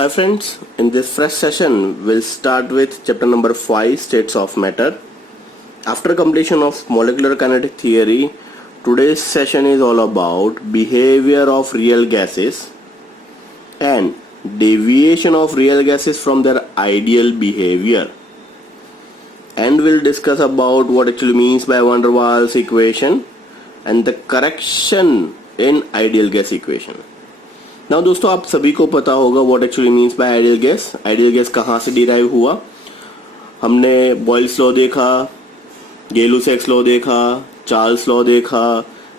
Hi friends, in this fresh session we'll start with chapter number 5, states of matter. After completion of molecular kinetic theory, today's session is all about behavior of real gases and deviation of real gases from their ideal behavior. And we'll discuss about what actually means by van der Waals equation and the correction in ideal gas equation. Now दोस्तों, आप सभी को पता होगा what actually means by ideal gas. Ideal gas कहाँ से derive हुआ. हमने बॉयल्स लॉ देखा, गै-लुसैक्स लॉ देखा, चार्ल्स लॉ देखा,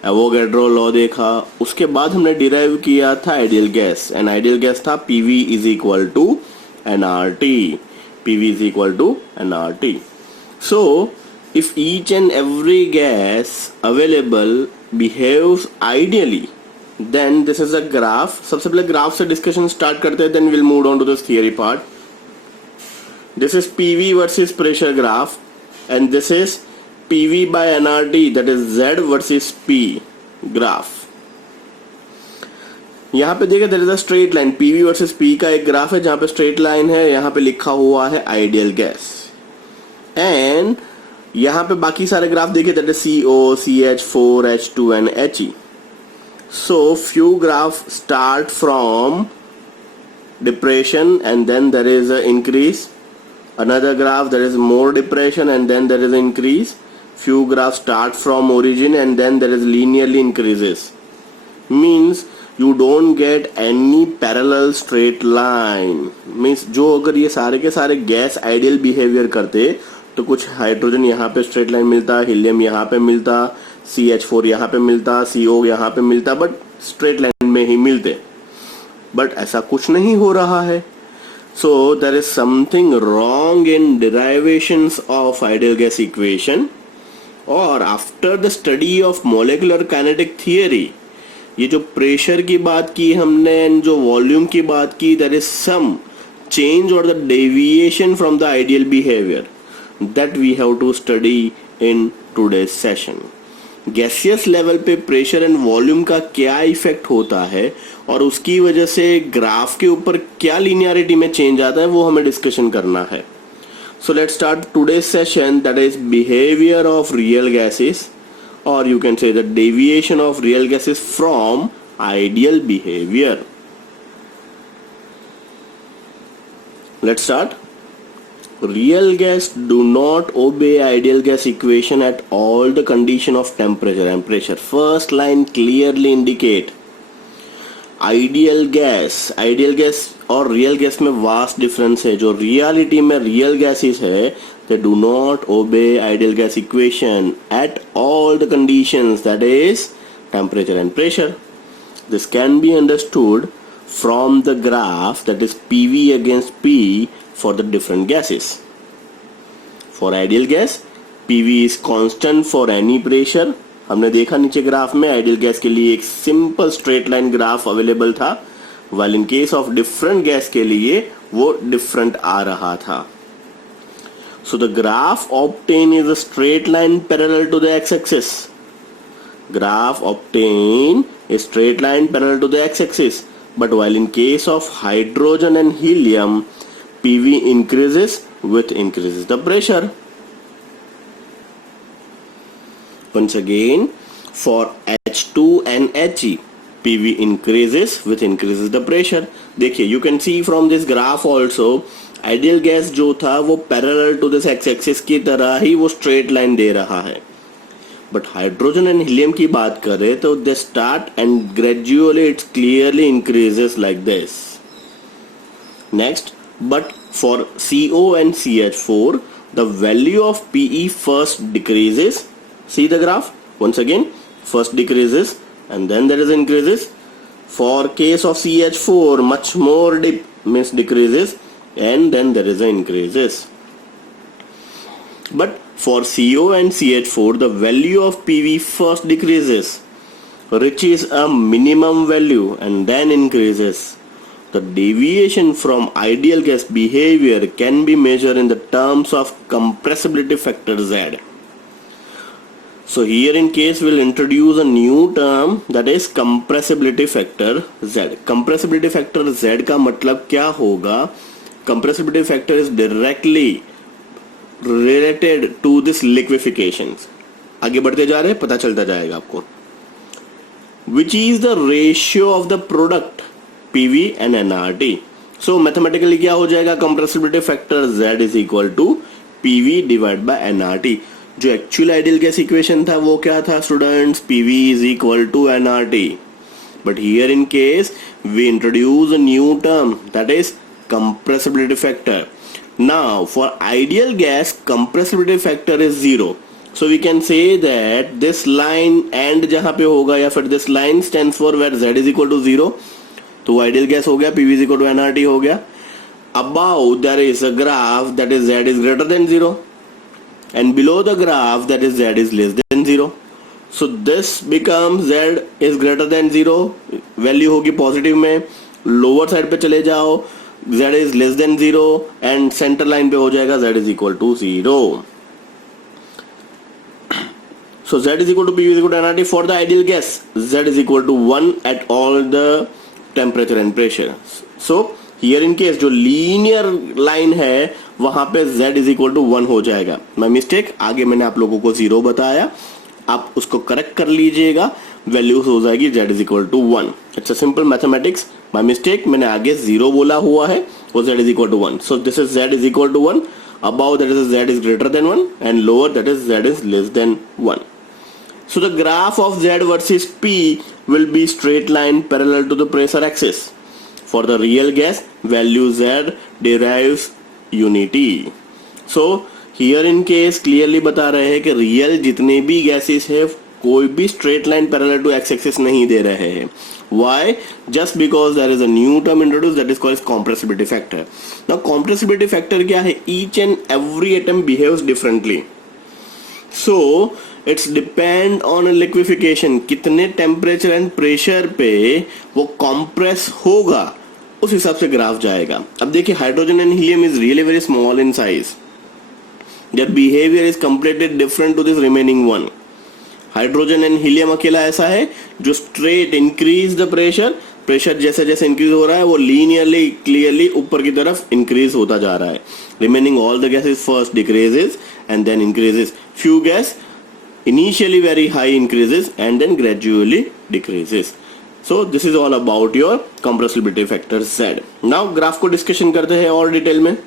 एवोगैड्रो लॉ देखा. उसके बाद हमने डिराइव किया था ideal gas, and ideal gas था PV is equal to nRT. PV is equal to nRT. So if each and every gas available behaves ideally, then this is a graph. सबसे पहले graph से discussion start करते हैं, then we'll move on to this theory part. This is PV versus pressure graph and this is PV by nRT, that is Z versus P graph. यहाँ पे देखिए there is a straight line. PV versus P का एक graph है जहाँ पे straight line है, यहाँ पे लिखा हुआ है आइडियल गैस, एंड यहाँ पे बाकी सारे ग्राफ देखिए, that is CO, CH4, H2 and HE. So few graphs start from depression and then there is an increase. Another graph there is more depression and then there is an increase. Few graphs start from origin and then there is linearly increases. Means you don't get any parallel straight line. Means जो अगर ये सारे के सारे gas ideal behaviour करते तो कुछ hydrogen यहाँ पे स्ट्रेट लाइन मिलता, हीलियम यहाँ पे मिलता, CH4 यहाँ पे मिलता, CO यहाँ पे मिलता, बट स्ट्रेट लाइन में ही मिलते. बट ऐसा कुछ नहीं हो रहा है. So there is something wrong in derivations of ideal gas equation. और after the study of molecular kinetic theory, ये जो प्रेशर की बात की हमने एंड जो वॉल्यूम की बात की, देयर इज सम चेंज और the deviation from the ideal behaviour that we have to study in today's session. Gaseous level पे प्रेशर एंड वॉल्यूम का क्या इफेक्ट होता है और उसकी वजह से ग्राफ के ऊपर क्या लिनियरिटी में चेंज आता है, वो हमें डिस्कशन करना है. So let's start today's session, that is behaviour of real gases, और you can say the deviation of real gases from ideal behaviour. Let's start. Real gas do not obey ideal gas equation at all the condition of temperature and pressure. First line clearly indicate ideal gas और real gas में vast difference है. जो reality में real gases है, they do not obey ideal gas equation at all the conditions, that is temperature and pressure. This can be understood from the graph, that is PV against P for the different gases. For ideal gas, PV is constant for any pressure. हमने देखा नीचे graph में ideal gas के लिए एक simple straight line graph available था, while in case of different gas के लिए वो डिफरेंट आ रहा था. So the graph obtained is a straight line parallel to the x-axis. Graph obtained a straight line parallel to the x-axis, but while in case of hydrogen and helium, PV increases with increases the pressure. Once again, for H2 and He, PV increases with increases the pressure. देखिए, you can see from this graph also, ideal gas जो था वो parallel to this X axis की तरह ही वो straight line दे रहा है. But hydrogen and helium की बात करें तो they start and gradually it's clearly increases like this. Next, but for CO and CH4, the value of PE first decreases. See the graph once again, first decreases and then there is increases. For case of CH4, much more means decreases and then there is a increases. But for CO and CH4, the value of PV first decreases, reaches a minimum value and then increases. The deviation from ideal gas behavior can be measured in the terms of compressibility factor Z. So here in case we'll introduce a new term that is compressibility factor Z. Compressibility factor Z का मतलब क्या होगा? Compressibility factor is directly related to this liquefaction. आगे बढ़ते जा रहे हैं, पता चलता जाएगा आपको. Which is the ratio of the product PV and nRT. So mathematically क्या हो जाएगा? Compressibility factor Z is equal to PV divided by nRT. जो एक्चुअल आइडियल गैस इक्वेशन था वो क्या था students? PV is equal to nRT. But here in case we introduce a new term that is compressibility factor. Now for ideal gas compressibility factor is 0. So we can say that this line and जहां पे होगा या फिर this line stands for where Z is equal to 0. तो ideal gas हो गया, PV is equal to nRT हो गया. Above there is a graph that is Z is greater than 0. And below the graph that is Z is less than 0. So this becomes Z is greater than 0. Value होगी positive में. Lower side पे चले जाओ, Z is less than 0 and centre line पे हो जाएगा Z is equal to 0. So Z is equal to PV is equal to nRT. For the ideal gas Z is equal to 1 at all the temperature and pressure. So here in case जो linear line है वहां पे Z is equal to 1 हो जाएगा. My mistake, आगे मैंने आप लोगों को 0 बताया, आप उसको करेक्ट कर लीजिएगा, वैल्यूज हो जाएगी Z is equal to 1. It's a simple mathematics. My mistake, मैंने आगे 0 बोला हुआ है, वो Z is equal to 1. So this is Z is equal to 1. Above that is Z is greater than 1 and lower that is Z is less than 1. So the graph of Z versus P will be straight line parallel to the pressure axis. For the real gas, value Z derives unity. So here in case clearly बता रहे हैं कि real जितने भी gases है कोई भी straight line parallel to x-axis नहीं दे रहे हैं. Why? Just because there is a new term introduced that is called compressibility factor. Now compressibility factor क्या है? Each and every atom behaves differently. So it's depend on liquefaction. कितने temperature and pressure पे वो compress होगा उस हिसाब से graph जाएगा. अब देखिए hydrogen and helium is really very small in size. Their behaviour is completely different to this remaining one. Hydrogen and helium अकेला ऐसा है जो स्ट्रेट इंक्रीज द प्रेशर जैसे जैसे इंक्रीज हो रहा है वो लीनियरली क्लियरली ऊपर की तरफ इंक्रीज होता जा रहा है. Remaining all the gases first decreases and then increases. Few gas initially very high increases and then gradually decreases. So this is all about your compressibility factor Z. Now graph को discussion करते हैं और detail में.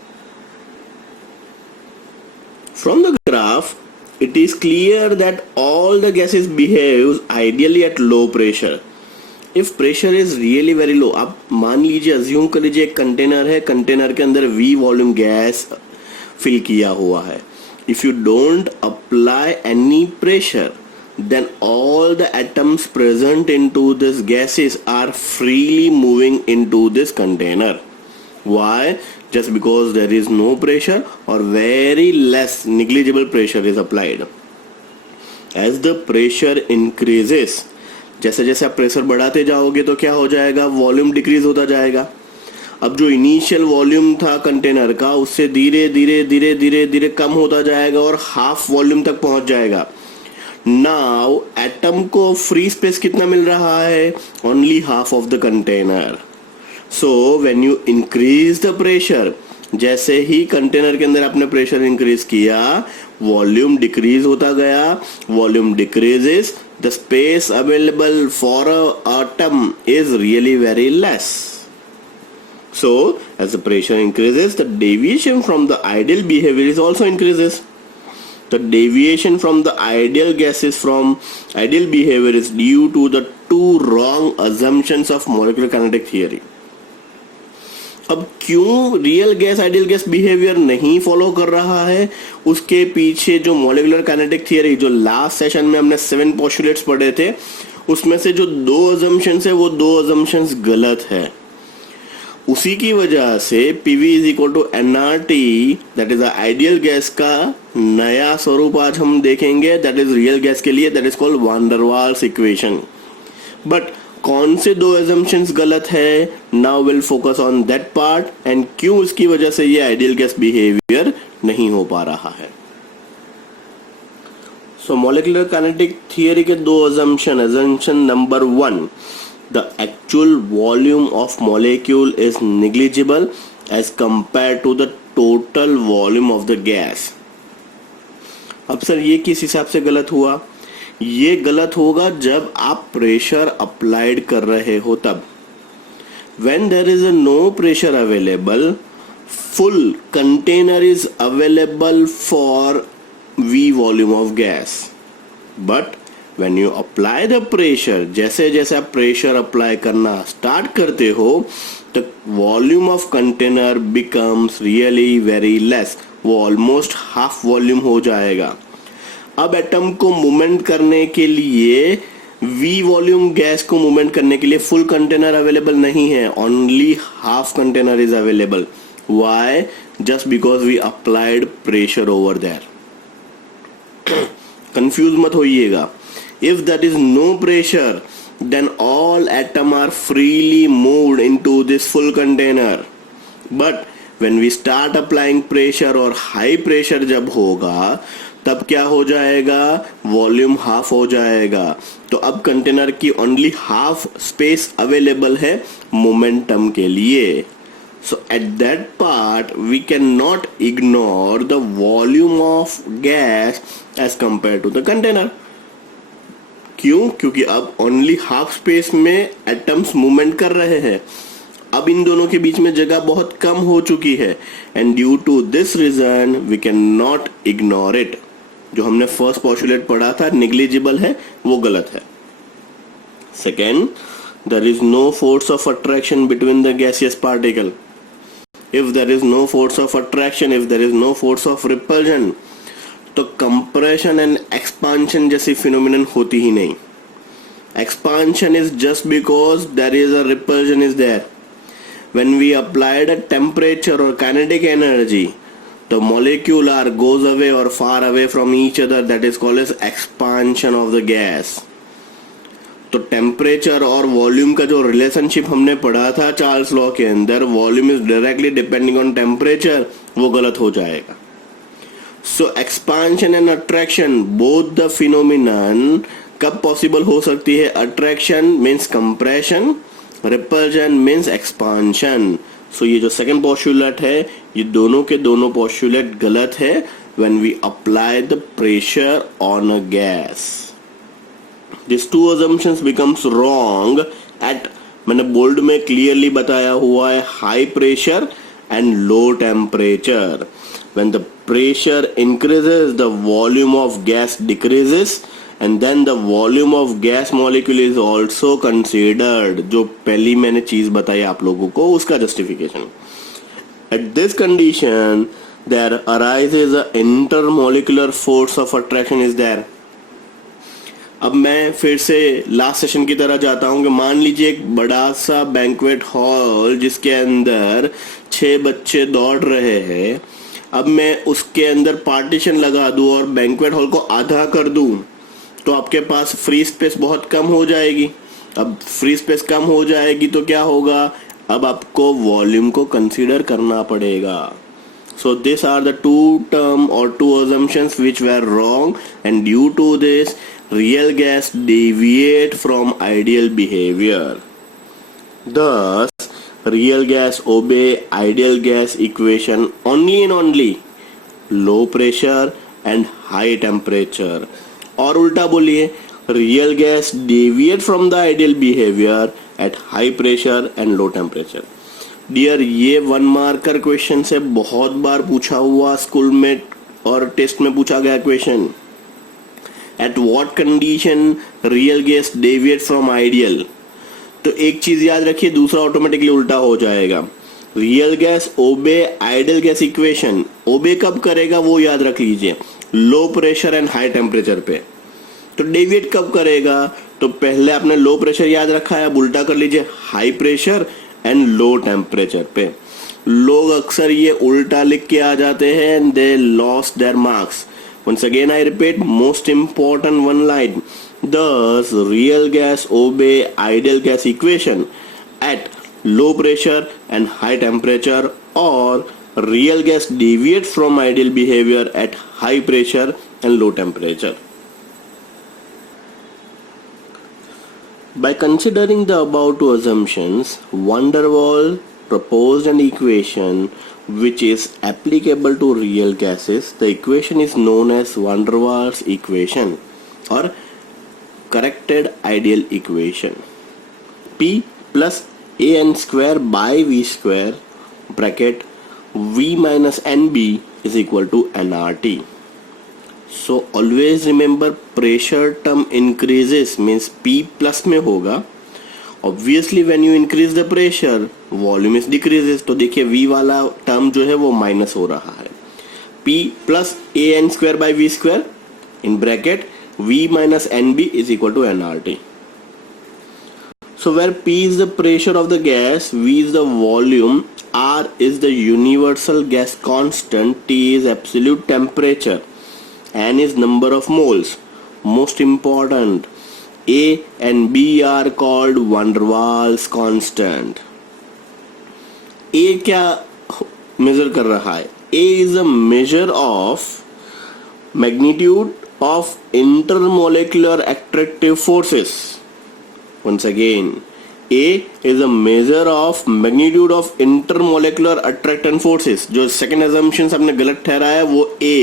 From the graph it is clear that all the gases behave ideally at low pressure. If pressure is really very low, आप मान लीजिए assume कर लीजिए एक कंटेनर है, कंटेनर के अंदर V वॉल्यूम गैस फिल किया हुआ है. If you don't apply any pressure, then all the atoms present into this gases are freely moving into this container. Why? Just because there is no pressure or very less negligible pressure is applied. As the pressure increases, जैसे जैसे आप pressure बढ़ाते जाओगे तो क्या हो जाएगा? Volume decrease होता जाएगा. अब जो इनिशियल वॉल्यूम था कंटेनर का उससे धीरे धीरे धीरे धीरे धीरे कम होता जाएगा और हाफ वॉल्यूम तक पहुंच जाएगा. नाउ एटम को फ्री स्पेस कितना मिल रहा है? Only half of the container. So when you increase the pressure, जैसे ही कंटेनर के अंदर आपने प्रेशर इंक्रीज किया वॉल्यूम डिक्रीज होता गया. Volume decreases, the space available for a atom is really very less. So as the pressure increases, the deviation from the ideal behavior is also increases. The deviation from the ideal gases from ideal behavior is due to the two wrong assumptions of molecular kinetic theory. अब क्यों real gas ideal gas behaviour नहीं follow कर रहा है? उसके पीछे जो molecular kinetic theory जो लास्ट सेशन में हमने 7 पोस्टुलेट्स पढ़े थे उसमें से जो 2 assumptions है वो 2 assumptions गलत है. उसी की वजह से PV is equal to nRT that is ideal gas का नया स्वरूप आज हम देखेंगे. दैट इज रियल गैस के लिए दैट इज कॉल्ड वान डर वाल्स इक्वेशन. बट कौन से 2 assumptions गलत है? Now will focus on that part and क्यों इसकी वजह से ये आइडियल गैस बिहेवियर नहीं हो पा रहा है. सो मॉलिक्यूलर काइनेटिक थियरी के दो assumption number 1, the actual volume of molecule is negligible as compared to the total volume of the gas. अब सर ये किस हिसाब से गलत हुआ? ये गलत होगा जब आप प्रेशर अप्लाइड कर रहे हो तब. When there is no pressure available, full container is available for V volume of gas. But when you apply the pressure, जैसे जैसे आप प्रेशर अप्लाई करना स्टार्ट करते हो, the volume of container becomes really very less. वो almost half volume हो जाएगा. अब एटम को मूवमेंट करने के लिए V वॉल्यूम गैस को मूवमेंट करने के लिए फुल कंटेनर अवेलेबल नहीं है, only half container is available. Why? Just because we applied pressure over there. Confuse मत होइएगा. If there is no pressure, then all atoms are freely moved into this full container. But when we start applying pressure और high pressure जब होगा, तब क्या हो जाएगा? Volume half हो जाएगा. तो अब कंटेनर की ओनली हाफ स्पेस अवेलेबल है मोमेंटम के लिए. So at that part we cannot ignore the volume of gas as compared to the container. क्यों? क्योंकि अब ओनली हाफ स्पेस में एटम्स मूवमेंट कर रहे हैं. अब इन दोनों के बीच में जगह बहुत कम हो चुकी है, and due to this reason we can not ignore it. जो हमने फर्स्ट पोस्टुलेट पढ़ा था निग्लिजिबल है, वो गलत है. Second, there is no force of attraction between the gaseous particle. If there is no force of attraction, if there is no force of repulsion, तो compression and expansion जैसी phenomenon होती ही नहीं. Expansion is just because there is a repulsion is there. When we applied a temperature or kinetic energy, the molecular goes away or far away from each other. That is called as expansion of the gas. तो temperature और volume का जो relationship हमने पढ़ा था Charles law के अंदर, volume is directly depending on temperature, वो गलत हो जाएगा. So expansion and attraction both the phenomenon कब पॉसिबल हो सकती है? Attraction means compression, repulsion means expansion. So ये जो सेकंड पोस्टुलेट है, ये दोनों के दोनों पोस्टुलेट गलत है when we apply the pressure on a gas. These two assumptions becomes wrong at, मैंने बोल्ड में क्लियरली बताया हुआ है, high pressure and low temperature. When the pressure increases, the volume of gas decreases, and then the volume of gas molecule is also considered. जो पहली मैंने चीज बताई आप लोगों को, उसका justification. At this condition, there arises a intermolecular force of attraction is there. अब मैं फिर से लास्ट सेशन की तरह जाता हूं कि मान लीजिए एक बड़ा सा बैंक्वेट हॉल जिसके अंदर 6 बच्चे दौड़ रहे हैं. अब मैं उसके अंदर पार्टीशन लगा दूं और बैंक्वेट हॉल को आधा कर दूं, तो आपके पास फ्री स्पेस बहुत कम हो जाएगी. अब फ्री स्पेस कम हो जाएगी तो क्या होगा? अब आपको वॉल्यूम को कंसीडर करना पड़ेगा. So these are the two term or two assumptions which were wrong, and due to this real gas deviate from ideal behavior. Thus real gas obey ideal gas equation only and only low pressure and high temperature. और उल्टा बोलिए, real gas deviate from the ideal behavior at high pressure and low temperature. Dear, ये 1 marker question से बहुत बार पूछा हुआ school में और टेस्ट में पूछा गया question. At what condition real gas deviate from ideal? तो एक चीज याद रखिए, दूसरा ऑटोमेटिकली उल्टा हो जाएगा. Real gas obey ideal gas equation. Obey कब करेगा वो याद रख लीजिए, low pressure and high temperature पे. तो डेविएट कब करेगा? तो पहले आपने लो प्रेशर याद रखा है, अब उल्टा कर लीजिए, high pressure and low temperature पे. लोग अक्सर ये उल्टा लिख के आ जाते हैं and they lost their marks. Once again I repeat, most important one line. Thus real gas obey ideal gas equation at low pressure and high temperature, or real gas deviate from ideal behavior at high pressure and low temperature. By considering the above two assumptions, van der Waal proposed an equation which is applicable to real gases. The equation is known as van der Waals equation or corrected ideal equation. P plus an square by v square bracket v minus nb is equal to nRT. So always remember pressure term increases means P plus में होगा. Obviously when you increase the pressure volume is decreases. तो देखिए V वाला term जो है वो minus हो रहा है. P plus an square by v square in bracket v minus nb is equal to nRT. So where P is the pressure of the gas, V is the volume, R is the universal gas constant, T is absolute temperature, N is number of moles. Most important, A and B are called van der Waals constant. A क्या major कर रहा है? A is a measure of magnitude of intermolecular attractive forces. Once again, A is a measure of magnitude of intermolecular attractant forces. जो second assumptions आपने गलत ठहराया है वो A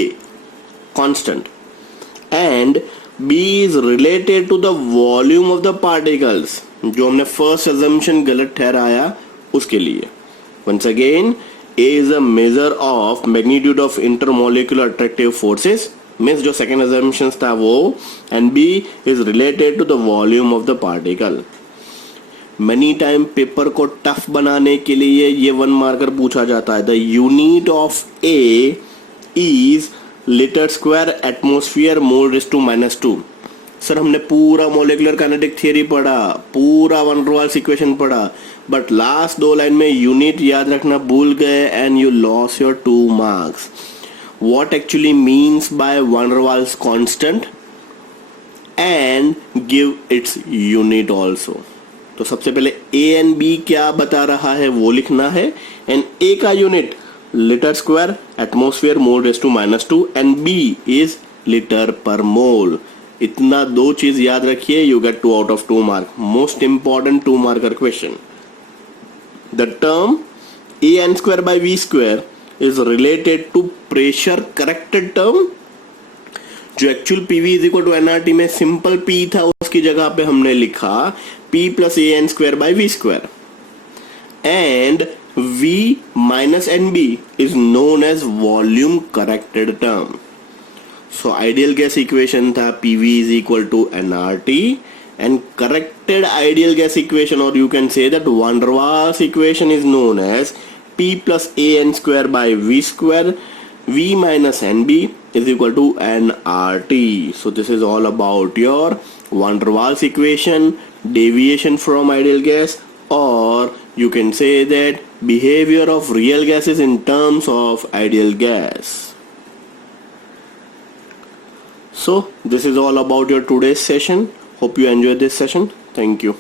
constant, and B is related to the volume of the particles. जो हमने first assumption गलत ठहराया उसके लिए. Once again, A is a measure of magnitude of intermolecular attractive forces means जो second assumptions था वो, and B is related to the volume of the particle. Many time paper को टफ बनाने के लिए ये वन मार्कर पूछा जाता है. The unit of A is litre square atmosphere mole raise to -2. Sir हमने पूरा मोलिकुलर काइनेटिक थियरी पढ़ा, पूरा van der Waals इक्वेशन पढ़ा, बट लास्ट दो लाइन में यूनिट याद रखना भूल गए and you loss your 2 marks. What actually means by van der Waals constant and give its unit also. तो सबसे पहले ए एंड बी क्या बता रहा है वो लिखना है, एंड ए का unit litre square atmosphere mole raise to -2 and b is litre per mole. इतना दो चीज याद रखिए, you get 2 out of 2 mark. Most important 2 marker question. The term a n square by we square is related to pressure corrected term. जो actual PV is equal to NRT में simple P था उसकी जगह पे हमने लिखा P plus a n square by we square, and V minus NB is known as volume corrected term. So ideal gas equation था PV is equal to nRT, and corrected ideal gas equation, or you can say that van der Waals equation, is known as P plus an square by V square, V minus NB is equal to nRT. So this is all about your van der Waals equation, deviation from ideal gas, or you can say that behavior of real gases in terms of ideal gas. So this is all about your today's session. Hope you enjoyed this session. Thank you.